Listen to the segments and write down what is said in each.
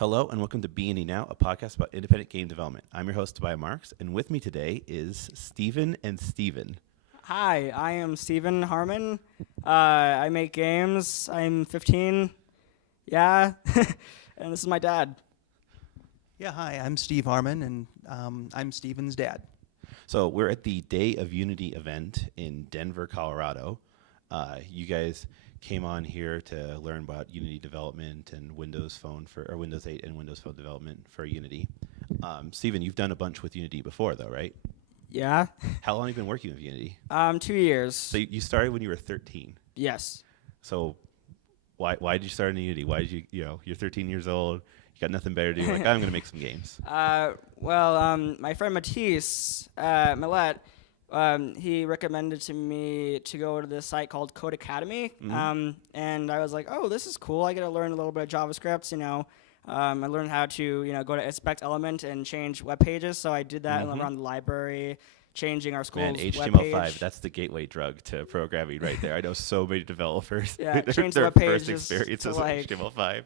Hello and welcome to B&E Now, a podcast about independent game development. I'm your host, Tobiah Marks, and with me today is Steven and Steven. Hi, I am Steven Harmon. I make games. I'm 15. Yeah. And this is my dad. Yeah, hi, I'm Steve Harmon, and I'm Steven's dad. So we're at the Day of Unity event in Denver, Colorado. You guys came on here to learn about Unity development and Windows 8 and Windows Phone development for Unity. Steven, you've done a bunch with Unity before, though, right? Yeah. How long have you been working with Unity? 2 years. So you started when you were 13. Yes. So why did you start in Unity? Why did you're 13 years old, you got nothing better to do, like, I'm going to make some games. My friend Matisse Millette, he recommended to me to go to this site called Code Academy. Mm-hmm. And I was like, oh, this is cool. I get to learn a little bit of JavaScript, I learned how to, go to inspect element and change web pages. So I did that around the library, changing our school's HTML5, webpage. that's the gateway drug to programming right there. I know so many developers. Yeah, change the their web page first experience is like HTML5.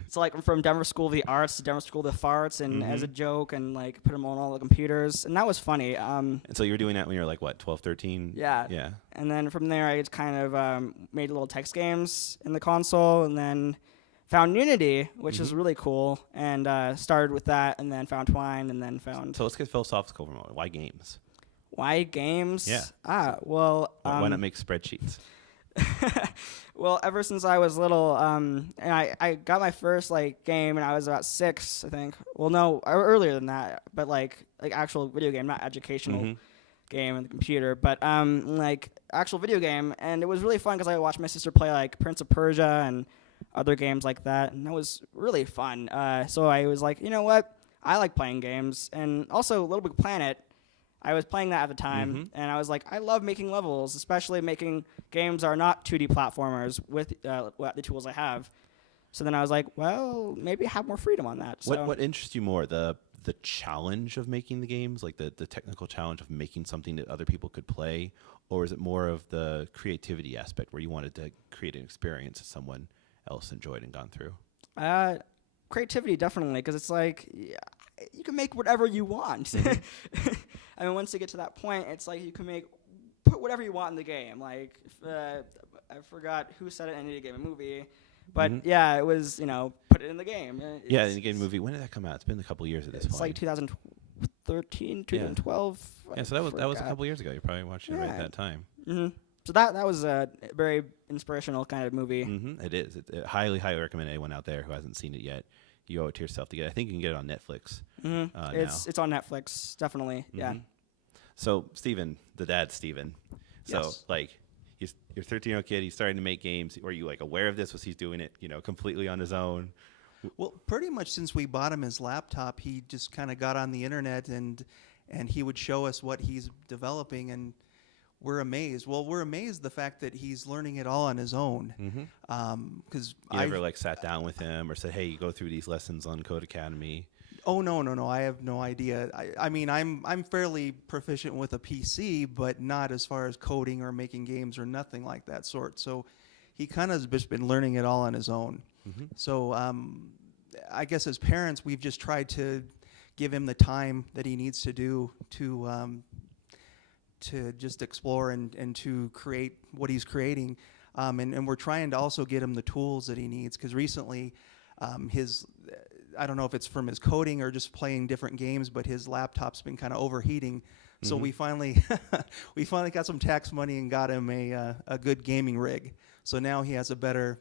It's like from Denver School of the Arts to Denver School of the Farts, and as a joke, and like put them on all the computers, and that was funny. And so you were doing that when you were like what, 12, 13? Yeah. Yeah. And then from there, I just kind of made little text games in the console, and then found Unity, which is really cool, and started with that, and then found Twine, and then found. So let's get philosophical for a moment. Why games? Why games? Yeah. Why not make spreadsheets? Well, ever since I was little, and I got my first game, and I was about 6, I think. Well, no, earlier than that, but like actual video game, not educational game on the computer, but actual video game, and it was really fun because I watched my sister play like Prince of Persia and other games like that, and that was really fun. So I was like, you know what? I like playing games, and also Little Big Planet. I was playing that at the time, and I was like, I love making levels, especially making games that are not 2D platformers with the tools I have. So then I was like, well, maybe I have more freedom on that. So What interests you more, the challenge of making the games, like the technical challenge of making something that other people could play, or is it more of the creativity aspect where you wanted to create an experience that someone else enjoyed and gone through? Creativity, definitely, because it's like you can make whatever you want. I mean, once you get to that point, it's like you can put whatever you want in the game. Like, I forgot who said it in any game, a movie. But yeah, it was, put it in the game. Yeah, in the game movie. When did that come out? It's been a couple of years at this point. It's like 2013, 2012. Yeah, so that was a couple of years ago. You probably watched it right at that time. So that was a very inspirational kind of movie. It is. It highly recommend anyone out there who hasn't seen it yet. You owe it to yourself to get it. I think you can get it on Netflix now. It's on Netflix, definitely. Yeah. So Steven, the dad Steven. So Yes. you're a 13-year-old kid. He's starting to make games. Were you aware of this? Was he doing it completely on his own? Well, pretty much since we bought him his laptop, he just kind of got on the internet and he would show us what he's developing, and we're amazed. Well, we're amazed the fact that he's learning it all on his own. Because you never sat down with him or said, "Hey, you go through these lessons on Code Academy." Oh no! I have no idea. I mean, I'm fairly proficient with a PC, but not as far as coding or making games or nothing like that sort. So he kind of has just been learning it all on his own. So I guess as parents, we've just tried to give him the time that he needs to do to just explore and to create what he's creating. And we're trying to also get him the tools that he needs, because recently I don't know if it's from his coding or just playing different games, but his laptop's been kind of overheating. So we finally got some tax money and got him a good gaming rig. So now he has a better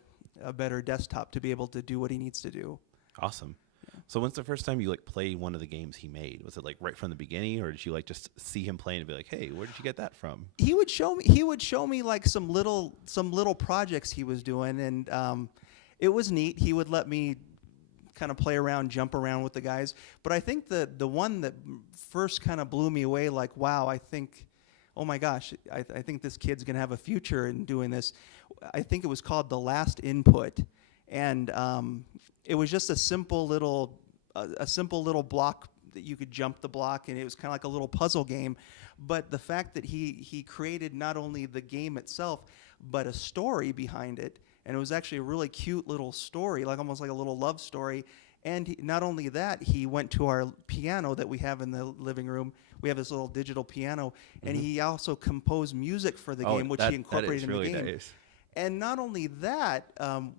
desktop to be able to do what he needs to do. Awesome. So when's the first time you played one of the games he made? Was it right from the beginning, or did you just see him playing and be like, "Hey, where did you get that from?" He would show me some little projects he was doing, and it was neat. He would let me kind of play around, jump around with the guys. But I think the one that first kind of blew me away, wow, oh my gosh, I think this kid's gonna have a future in doing this. I think it was called The Last Input, and it was just a simple little block that you could jump the block, and it was kind of like a little puzzle game. But the fact that he created not only the game itself, but a story behind it, and it was actually a really cute little story, almost like a little love story. And not only that, he went to our piano that we have in the living room. We have this little digital piano, and he also composed music for the game, which he incorporated in the game. Nice. And not only that,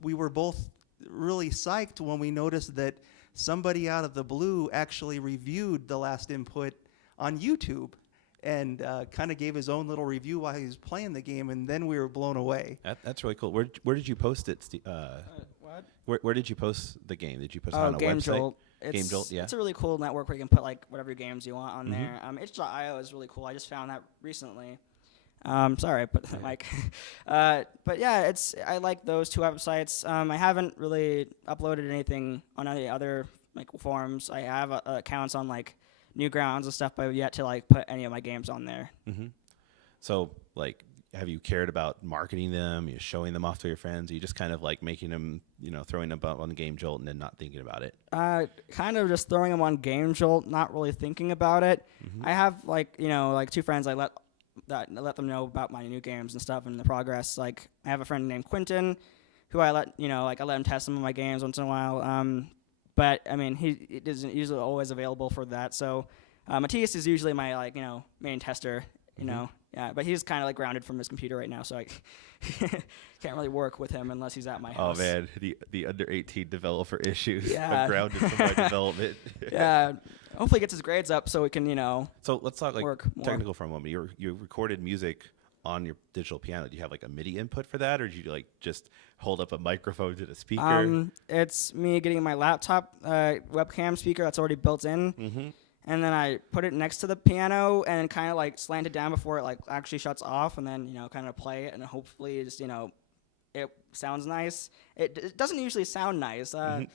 we were both really psyched when we noticed that somebody out of the blue actually reviewed the last input on YouTube and kind of gave his own little review while he was playing the game, and then we were blown away. That's really cool. Where did you post it, What? Where did you post the game? Did you post it on a Game website? Jolt. Game Jolt, yeah. It's a really cool network where you can put like whatever games you want on there. Itch.io is really cool. I just found that recently. Sorry, I put the mic. But yeah, I like those two websites. I haven't really uploaded anything on any other like forums. I have accounts on like Newgrounds and stuff, but I've yet to like put any of my games on there. So like, have you cared about marketing them? You showing them off to your friends? Are you just kind of like making them, throwing them up on the Game Jolt and then not thinking about it? Kind of just throwing them on Game Jolt, not really thinking about it. I have like two friends I let them know about my new games and stuff and the progress. Like I have a friend named Quentin, who I let I let him test some of my games once in a while. But I mean he isn't usually always available for that. So Matthias is usually my main tester. Yeah, but he's kind of like grounded from his computer right now, so I can't really work with him unless he's at my house. Oh man, the under 18 developer issues. Yeah. I'm grounded from my development. Yeah, hopefully he gets his grades up so we can So let's talk like work more. technical for a moment. You recorded music on your digital piano. Do you have like a MIDI input for that, or do you like just hold up a microphone to the speaker? It's me getting my laptop webcam speaker that's already built in. And then I put it next to the piano and kind of like slant it down before it like actually shuts off, and then kind of play it, and hopefully just it sounds nice. It doesn't usually sound nice, but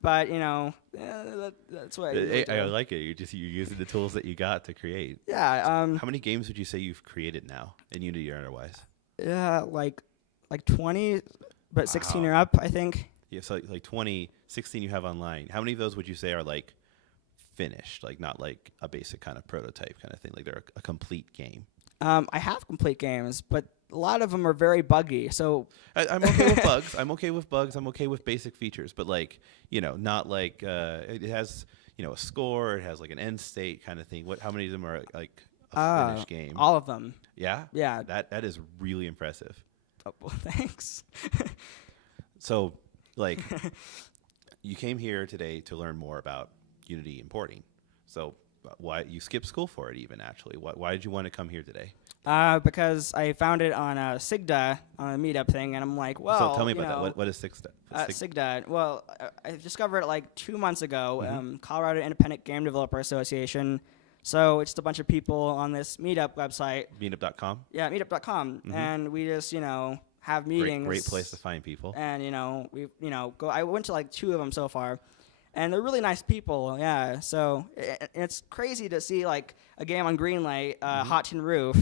that's what I like it. You're using the tools that you got to create. Yeah. How many games would you say you've created now in Unity or otherwise? Yeah, like 20, but 16 are up, I think. Yeah, so like 20, 16 you have online. How many of those would you say are like finished, like not like a basic kind of prototype kind of thing, like they're a complete game? I have complete games, but a lot of them are very buggy. So I'm okay with bugs. I'm okay with bugs. I'm okay with basic features, but like not like it has a score. It has like an end state kind of thing. How many of them are like a finished game? All of them. Yeah. Yeah. That is really impressive. Oh, well, thanks. So like you came here today to learn more about Unity importing. So why you skipped school for it even actually? Why did you want to come here today? Because I found it on SIGDA on a meetup thing, and I'm like, well. So tell me about that. What is SIGDA? SIGDA. Well, I discovered it like 2 months ago. Colorado Independent Game Developer Association. So it's just a bunch of people on this meetup website. Meetup.com. Yeah, meetup.com, and we just have meetings. Great place to find people. And we go. I went to like 2 of them so far. And they're really nice people, yeah. So it's crazy to see like a game on Greenlight, Hot Tin Roof,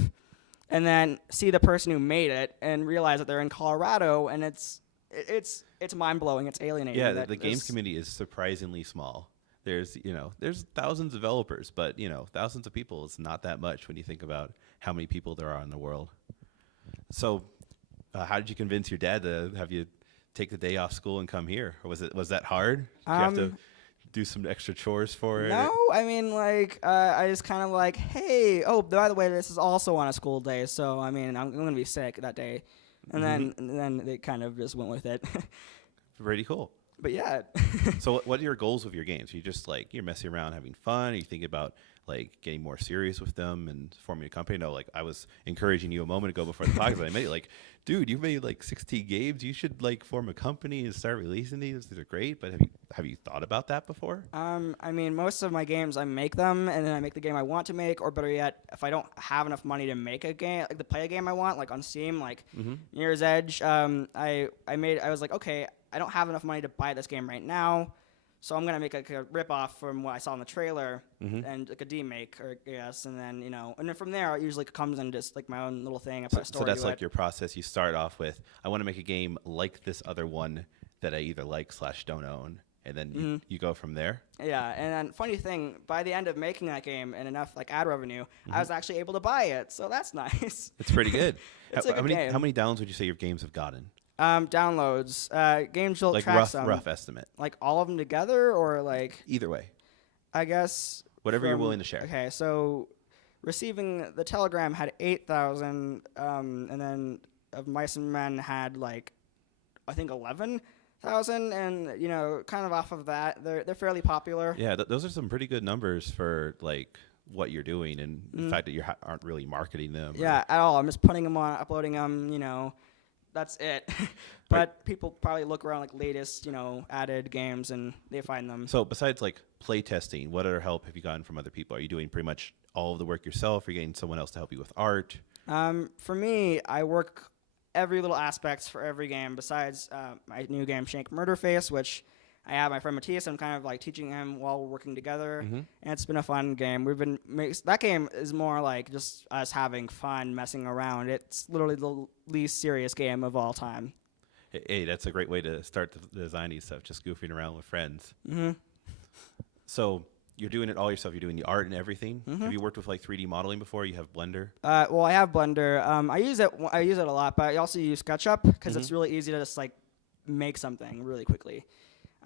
and then see the person who made it and realize that they're in Colorado, and it's mind blowing. It's alienating. Yeah, the games community is surprisingly small. There's thousands of developers, but thousands of people is not that much when you think about how many people there are in the world. So, how did you convince your dad to have you take the day off school and come here? Or was that hard? Did you have to do some extra chores for it? No, I mean I just kind of like, hey, oh, by the way, this is also on a school day, so I mean I'm gonna be sick that day, and then they kind of just went with it. Pretty cool. But yeah. So what are your goals with your games? Are you just like you're messing around having fun? Are you thinking about like getting more serious with them and forming a company? No, like I was encouraging you a moment ago before the podcast. I made it like, dude, you've made like 16 games. You should like form a company and start releasing these. These are great. But have you thought about that before? I mean, most of my games, I make them and then I make the game I want to make, or better yet, if I don't have enough money to make a game, like to play a game I want, like on Steam, like Mirror's Edge, I was like, okay, I don't have enough money to buy this game right now, so I'm gonna make like a rip-off from what I saw in the trailer and like a demake, or yes, and then and then from there it usually comes in just like my own little thing. I put a story so that's to like it. your process. You start off with, I want to make a game like this other one that I either like / don't own, and then you go from there. Yeah, and then funny thing, by the end of making that game and enough like ad revenue, I was actually able to buy it, so that's nice. It's pretty good. It's a good game. How many downloads would you say your games have gotten? Downloads. Game Jolt Like tracks rough estimate. like all of them together, or like Either way, I guess whatever you're willing to share. Okay, so receiving the telegram had 8,000, and then of Mice and Men had like I think 11,000, and kind of off of that, they're fairly popular. Yeah, those are some pretty good numbers for like what you're doing, and the fact that you aren't really marketing them. Yeah, at all. I'm just putting them on, uploading them. That's it. But people probably look around like latest, added games, and they find them. So besides like play testing, what other help have you gotten from other people? Are you doing pretty much all of the work yourself? Are you getting someone else to help you with art? For me, I work every little aspect for every game besides my new game, Shank Murderface, which I have my friend Matisse. I'm kind of like teaching him while we're working together, and it's been a fun game. That game is more like just us having fun, messing around. It's literally the least serious game of all time. Hey, that's a great way to start the designing stuff, just goofing around with friends. Mm-hmm. So you're doing it all yourself. You're doing the art and everything. Have you worked with like 3D modeling before? You have Blender? Well, I have Blender. I use it a lot, but I also use SketchUp because it's really easy to just like make something really quickly.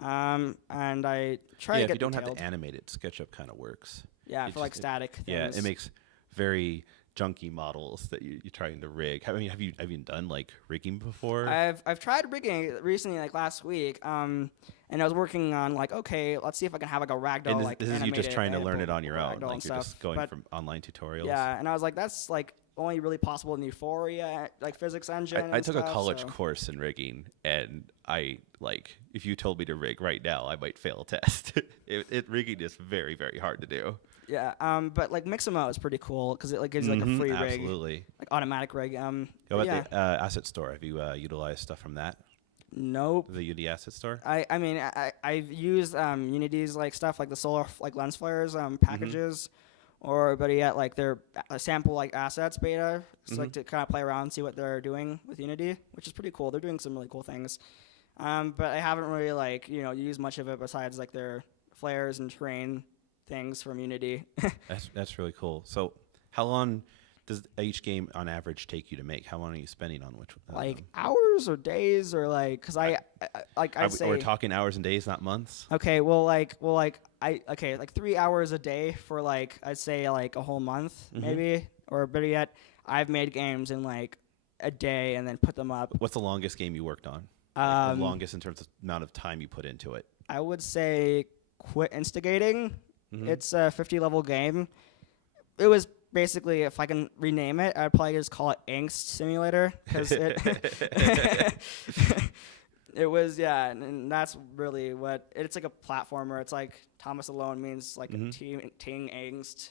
And I try to get if you don't detailed. have to animate it, SketchUp kind of works. Yeah, for like static things. Yeah, it makes very junky models that you're trying to rig. I mean, have you done like rigging before? I've tried rigging recently, like last week. And I was working on like, okay, let's see if I can have like a ragdoll and like this is you just trying to learn it on your own, ragdoll like and you're stuff. just going from online tutorials. Yeah, and I was like, that's like only really possible in Euphoria, like physics engine. I took a college course in rigging, and if you told me to rig right now, I might fail a test. Rigging is very, very hard to do. Yeah, but like Mixamo is pretty cool because it like gives you like a free rig, absolutely, like automatic rig. How about the asset store? Have you utilized stuff from that? Nope. The Unity asset store? I mean I've used Unity's like stuff like the solar like lens flares packages, or better yet like their sample like assets beta, so like to kind of play around and see what they're doing with Unity, which is pretty cool. They're doing some really cool things, but I haven't really like used much of it besides like their flares and terrain things from Unity. That's really cool. So how long does each game on average take you to make? How long are you spending on which? Like hours or days or like, cause I'd say we're talking hours and days, not months. Okay, like 3 hours a day for like I'd say like a whole month maybe, or better yet, I've made games in like a day and then put them up. What's the longest game you worked on? Like the longest in terms of amount of time you put into it? I would say Quit Instigating. It's a 50 level game. It was basically, if I can rename it, I'd probably just call it Angst Simulator because it was, and that's really what it's like, a platformer. It's like Thomas Alone means like a teen angst.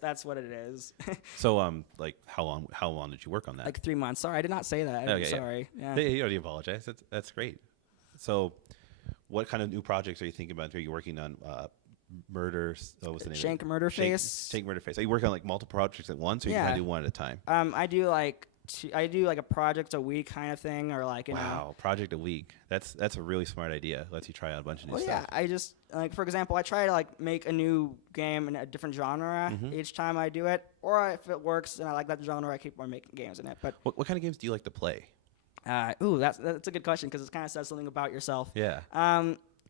That's what it is. So like how long did you work on that? Like 3 months. Sorry, I did not say that. Okay, sorry. Yeah. Hey, you don't need to apologize. That's great. So what kind of new projects are you thinking about? Are you working on murders? What was the name? Shank Murderface. Shank Murderface. Are you working on like multiple projects at once, or you kind of do one at a time? I do like a project a week kind of thing, or like project a week. That's a really smart idea. Lets you try out a bunch of new stuff. Yeah, I just like, for example, I try to like make a new game in a different genre each time I do it, or if it works and I like that genre, I keep on making games in it. But what kind of games do you like to play? That's a good question because it kind of says something about yourself. Yeah.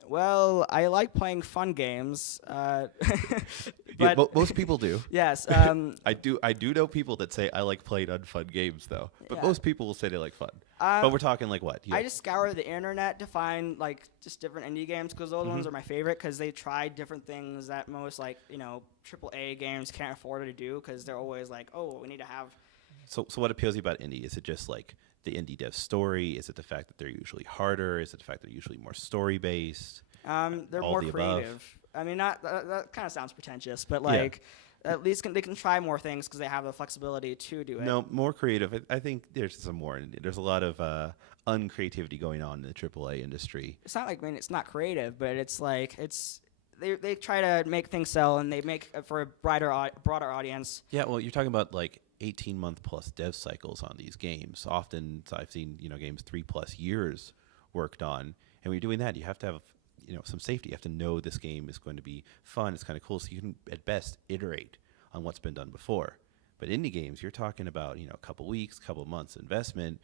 Well, I like playing fun games. But most people do. Yes. I do know people that say I like playing unfun games though. But Yeah. most people will say they like fun. But we're talking like what? I just scour the internet to find like just different indie games because those ones are my favorite because they try different things that most like AAA games can't afford to do because they're always like, oh, we need to have. So what appeals to you about indie? Is it just like the indie dev story? Is it the fact that they're usually harder? Is it the fact they're usually more story based? They're All more the creative. above. I mean, not that kind of sounds pretentious, but like at least they can try more things because they have the flexibility to do it. No, more creative. I think there's some more. There's a lot of uncreativity going on in the AAA industry. It's not like, I mean, it's not creative, but it's like they try to make things sell and they make it for a broader audience. Yeah, well, you're talking about like 18-month plus dev cycles on these games. Often I've seen games 3+ years worked on, and when you're doing that, you have to have some safety. You have to know this game is going to be fun. It's kind of cool, so you can at best iterate on what's been done before. But indie games, you're talking about a couple weeks, couple months investment,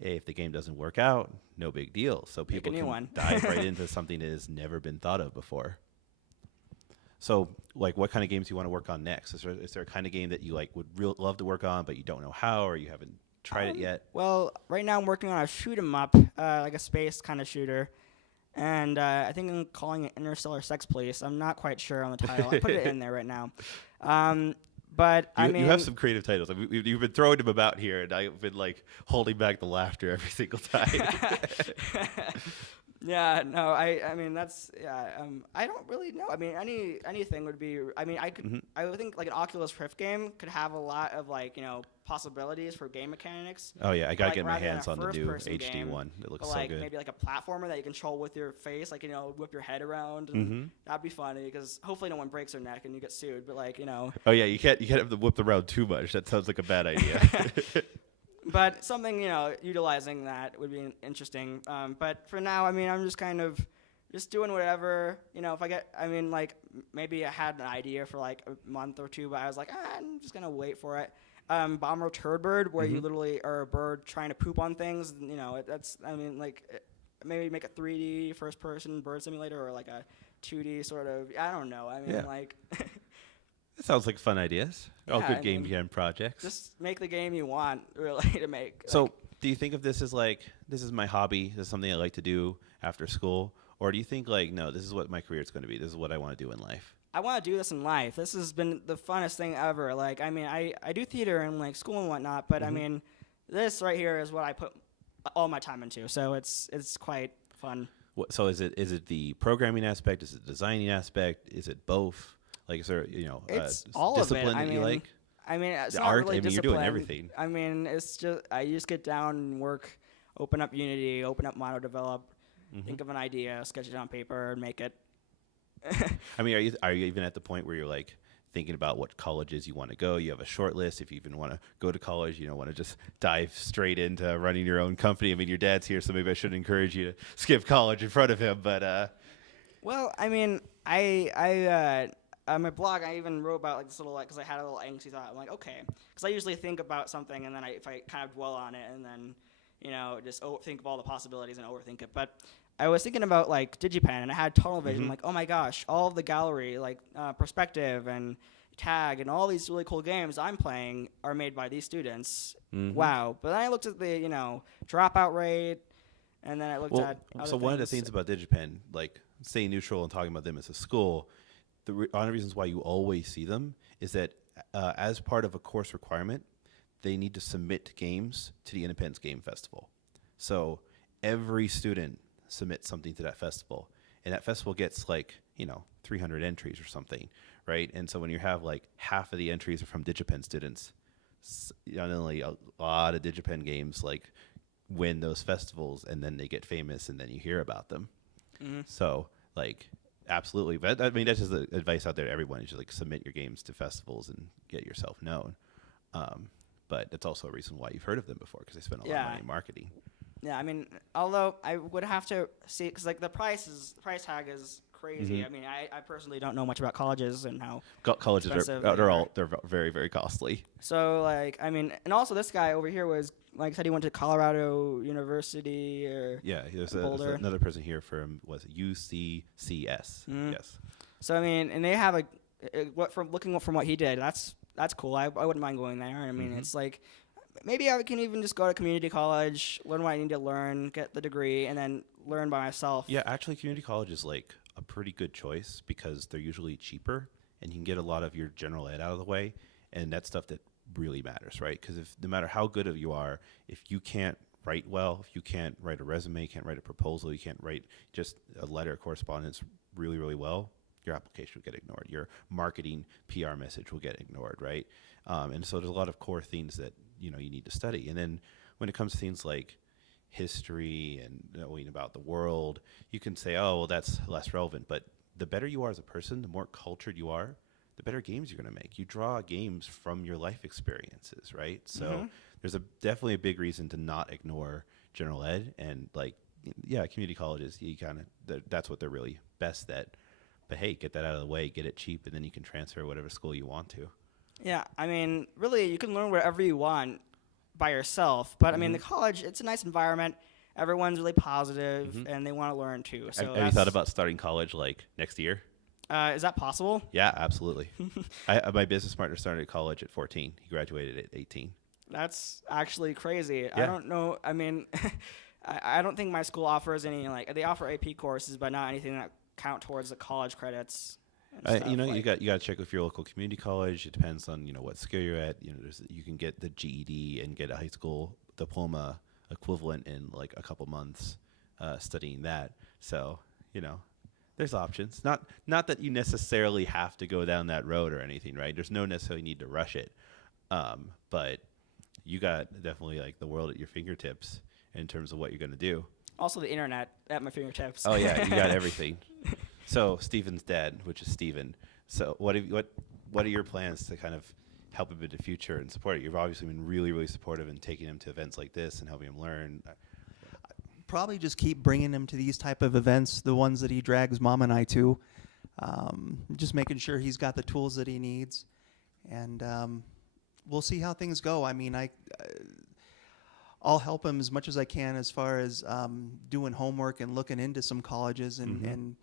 Hey, if the game doesn't work out, no big deal. So Make a people new can one. dive right into something that has never been thought of before. So, like, what kind of games do you want to work on next? Is there a kind of game that you like would love to work on, but you don't know how, or you haven't tried it yet? Well, right now I'm working on a shoot 'em up, like a space kind of shooter. And I think I'm calling it Interstellar Sex Police. I'm not quite sure on the title. I put it in there right now. But I mean, You have some creative titles. I mean, you've been throwing them about here, and I've been like holding back the laughter every single time. yeah, no, I mean that's yeah. I don't really know. I mean, anything would be. I mean, I would think like an Oculus Rift game could have a lot of like possibilities for game mechanics. Oh yeah, I gotta Like, get my rather than hands a on the new first-person HD game, one. It looks But so like good. maybe like a platformer that you control with your face, like whip your head around. And that'd be funny because hopefully no one breaks their neck and you get sued. But like Oh yeah, you can't have them whipped around too much. That sounds like a bad idea. But something utilizing that would be interesting. But for now, I mean, I'm just kind of just doing whatever. If I get, I mean, like maybe I had an idea for like a month or two, but I was like, I'm just gonna wait for it. Bomber Turd Bird, where you literally are a bird trying to poop on things. That's, I mean, like maybe make a 3D first person bird simulator or like a 2D sort of. I don't know. I mean, Yeah. like. That sounds like fun ideas. All Yeah, good I game mean, jam projects. Just make the game you want, really, to make. So, Like, do you think of this as like, this is my hobby, this is something I like to do after school? Or do you think like, no, this is what my career is going to be, this is what I want to do in life? I want to do this in life. This has been the funnest thing ever. Like, I mean, I do theater in like school and whatnot, but I mean, this right here is what I put all my time into. So it's quite fun. So is it the programming aspect? Is it the designing aspect? Is it both? Like, is there It's all of it. discipline I that you mean, like? I mean, it's The not art? really I mean, you're discipline. doing everything. I mean, it's just I just get down and work, open up Unity, open up Mono Develop, think of an idea, sketch it on paper, and make it. I mean, are you even at the point where you're like thinking about what colleges you want to go? You have a short list. If you even want to go to college, you don't want to just dive straight into running your own company. I mean, your dad's here, so maybe I should encourage you to skip college in front of him. But Well, I mean, on my blog, I even wrote about like this little because I had a little angsty thought. I'm like, okay, because I usually think about something and then if I kind of dwell on it and then just think of all the possibilities and overthink it. But I was thinking about like DigiPen and I had tunnel vision. Like, oh my gosh, all of the gallery, like perspective and tag and all these really cool games I'm playing are made by these students. Wow! But then I looked at the dropout rate, and then I looked at other so one of the things. things about DigiPen, like staying neutral and talking about them as a school, one of the reasons why you always see them is that as part of a course requirement, they need to submit games to the Independence Game Festival. So every student submits something to that festival, and that festival gets like 300 entries or something, right? And so when you have like half of the entries are from DigiPen students, not only a lot of DigiPen games like win those festivals, and then they get famous, and then you hear about them. So like. Absolutely, but I mean that's just the advice out there to everyone. You should like submit your games to festivals and get yourself known. But that's also a reason why you've heard of them before because they spend a lot of money in marketing. Yeah, I mean, although I would have to see because like the price tag is crazy. I mean, I personally don't know much about colleges and how Colleges expensive they're very, very costly. So like I mean, and also this guy over here was like said he went to Colorado University or There's Boulder. another person here from UCCS. Yes. So I mean, and they have from what he did, that's cool. I wouldn't mind going there. I mean, it's like maybe I can even just go to community college, learn what I need to learn, get the degree, and then learn by myself. Yeah, actually, community college is like a pretty good choice because they're usually cheaper, and you can get a lot of your general ed out of the way, and that's stuff that really matters, right? Because no matter how good you are, if you can't write well, if you can't write a resume, you can't write a proposal, you can't write just a letter of correspondence really, really well, your application will get ignored. Your marketing PR message will get ignored, right? And so there's a lot of core things that you need to study. And then when it comes to things like history and knowing about the world, you can say, oh, well, that's less relevant. But the better you are as a person, the more cultured you are, the better games you're going to make. You draw games from your life experiences, right? So there's definitely a big reason to not ignore general ed and community colleges. You that's what they're really best at. But hey, get that out of the way, get it cheap, and then you can transfer whatever school you want to. Yeah, I mean, really, you can learn wherever you want by yourself. But I mean, the college, it's a nice environment. Everyone's really positive, and they want to learn too. So Have you thought about starting college like next year? Is that possible? Yeah, absolutely. My business partner started college at 14. He graduated at 18. That's actually crazy. Yeah. I don't know. I mean, I don't think my school offers any, like, they offer AP courses, but not anything that count towards the college credits. And stuff. You like, got to check with your local community college. It depends on what skill you're at. You can get the GED and get a high school diploma equivalent in like a couple months studying that. So there's options. Not that you necessarily have to go down that road or anything, right? There's no necessarily need to rush it, but you got definitely like the world at your fingertips in terms of what you're going to do. Also, the internet at my fingertips. Oh yeah, you got everything. So Steven's dad, which is Steven. So what are your plans to kind of help him in the future and support it? You've obviously been really, really supportive in taking him to events like this and helping him learn. Probably just keep bringing him to these type of events, the ones that he drags Mom and I to. Just making sure he's got the tools that he needs, and we'll see how things go. I mean, I'll help him as much as I can as far as doing homework and looking into some colleges and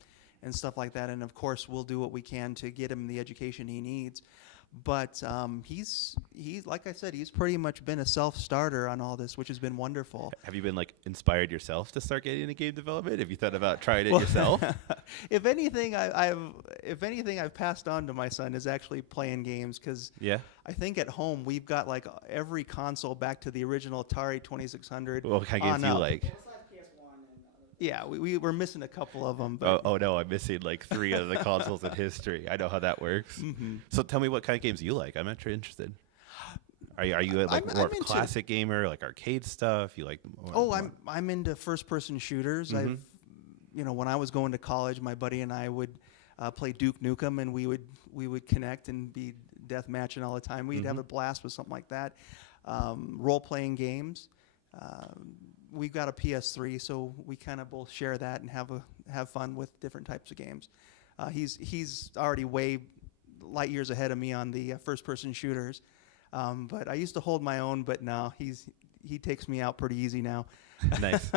stuff like that. And of course, we'll do what we can to get him the education he needs. But he's like I said, he's pretty much been a self-starter on all this, which has been wonderful. Have you been like inspired yourself to start getting into game development? Have you thought about trying it yourself? If anything, I've passed on to my son is actually playing games, because Yeah. I think at home we've got like every console back to the original Atari 2600. What kind of games do you like? Yeah, we were missing a couple of them. But Oh no, I'm missing like 3 of the consoles in history. I know how that works. So tell me what kind of games you like. I'm actually interested. Are you like I'm more of a into- classic gamer, like arcade stuff? You like more, I'm into first-person shooters. I've when I was going to college, my buddy and I would play Duke Nukem, and we would connect and be death matching all the time. We'd have a blast with something like that. Role-playing games. We've got a PS3, so we kind of both share that and have fun with different types of games. He's already way light years ahead of me on the first-person shooters, but I used to hold my own. But now he takes me out pretty easy now. Nice.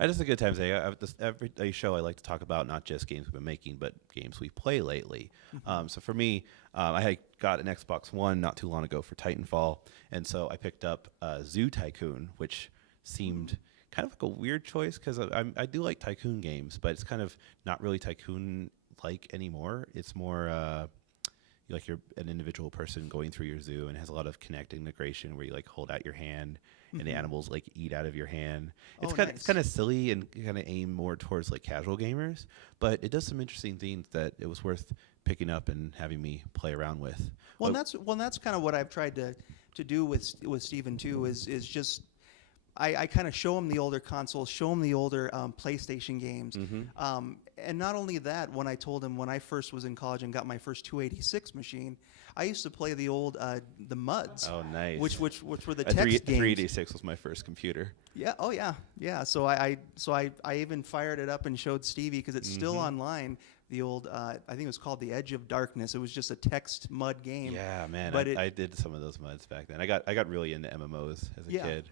Just a good time today. Every show I like to talk about not just games we've been making, but games we play lately. So for me, I had got an Xbox One not too long ago for Titanfall, and so I picked up Zoo Tycoon, which seemed kind of like a weird choice because I do like tycoon games, but it's kind of not really tycoon-like anymore. It's more you're an individual person going through your zoo, and it has a lot of Kinect integration where you like hold out your hand and the animals like eat out of your hand. It's kind of silly and kind of aimed more towards like casual gamers, but it does some interesting things that it was worth picking up and having me play around with. Well, that's kind of what I've tried to do with Steven too. Is just I kind of show him the older consoles, show him the older PlayStation games. And not only that, when I told him when I first was in college and got my first 286 machine, I used to play the old the MUDs. Oh, nice. Which were the A text games. 386 was my first computer. Yeah. Oh, yeah. So I even fired it up and showed Stevie, because it's still online. The old I think it was called The Edge of Darkness. It was just a text MUD game. Yeah, man. But I did some of those MUDs back then. I got really into MMOs as a kid.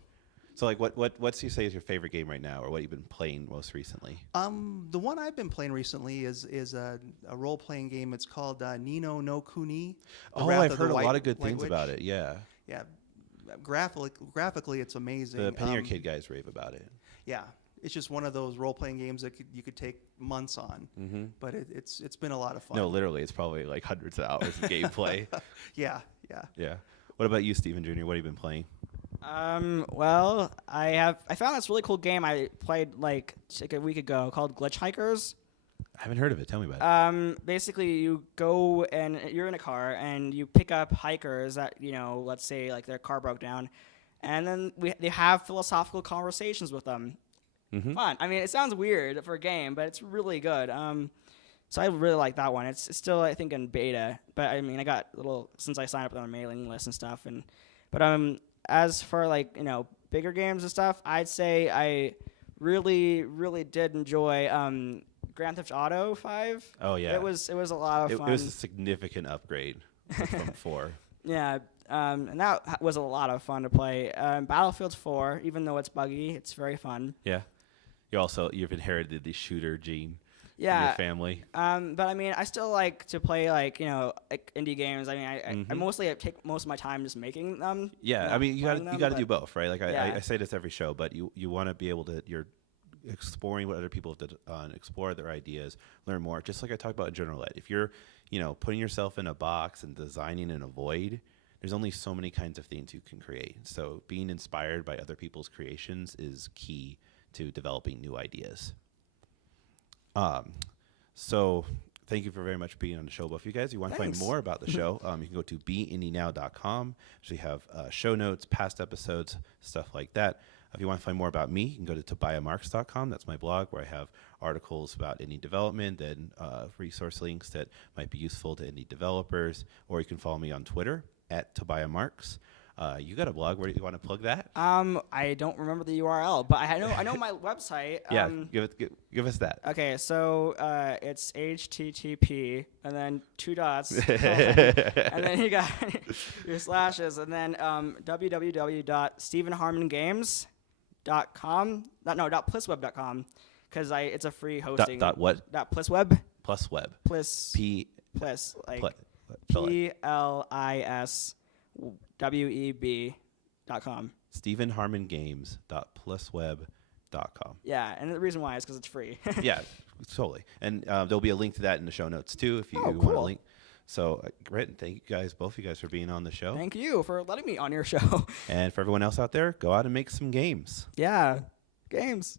So like what's you say is your favorite game right now, or what you've been playing most recently? The one I've been playing recently is a role playing game. It's called Nino no Kuni. I've heard a lot of good things about it. Yeah. Yeah. Graphically, it's amazing. The Penny Arcade guys rave about it. Yeah. It's just one of those role playing games that you could take months on. But it's been a lot of fun. No, literally, it's probably like hundreds of hours of gameplay. Yeah. What about you, Steven Jr.? What have you been playing? Well, I found this really cool game I played like a week ago called Glitch Hikers. I haven't heard of it. Tell me about it. Basically, you go and you're in a car and you pick up hikers that, let's say like their car broke down, and then they have philosophical conversations with them. Fun. I mean, it sounds weird for a game, but it's really good. So I really like that one. It's still, I think, in beta, but I mean, I got since I signed up on a mailing list and stuff, but as for like bigger games and stuff, I'd say I really, really did enjoy Grand Theft Auto 5. Oh yeah, it was a lot of fun. It was a significant upgrade from 4. Yeah, And that was a lot of fun to play. Battlefield 4, even though it's buggy, it's very fun. Yeah. You've inherited the shooter gene in your Yeah. family. But I mean, I still like to play like indie games. I mean, I mostly take most of my time just making them. Yeah, I mean, you playing got them, to but- do both, right? Like Yeah. I say this every show, but you want to be able to you're exploring what other people have done, explore their ideas, learn more. Just like I talked about in general ed, if you're putting yourself in a box and designing in a void, there's only so many kinds of things you can create. So being inspired by other people's creations is key to developing new ideas. So thank you for very much being on the show, both of you guys. If you want to find Thanks. more about the show, you can go to beindynow.com. We have show notes, past episodes, stuff like that. If you want to find more about me, you can go to tobiahmarks.com. That's my blog where I have articles about indie development and resource links that might be useful to indie developers. Or you can follow me on Twitter at Tobiah Marks. You got a blog. Where do you want to plug that? I don't remember the URL, but I know my website. Yeah, give us that. Okay, so it's HTTP and then 2 dots, and then you got your slashes, and then www.stephenharmongames.com. .plisweb.com, because it's a free hosting. Dot what? .plisweb. Plus web. Plis. P. Plis. Like spell it. PLISWEB.com. StephenHarmonGames.plusweb.com. Yeah, and the reason why is because it's free. Yeah, totally. And there'll be a link to that in the show notes too if you want a cool. link. So, great. And thank you guys, both of you guys, for being on the show. Thank you for letting me on your show. And for everyone else out there, go out and make some games. Yeah, games.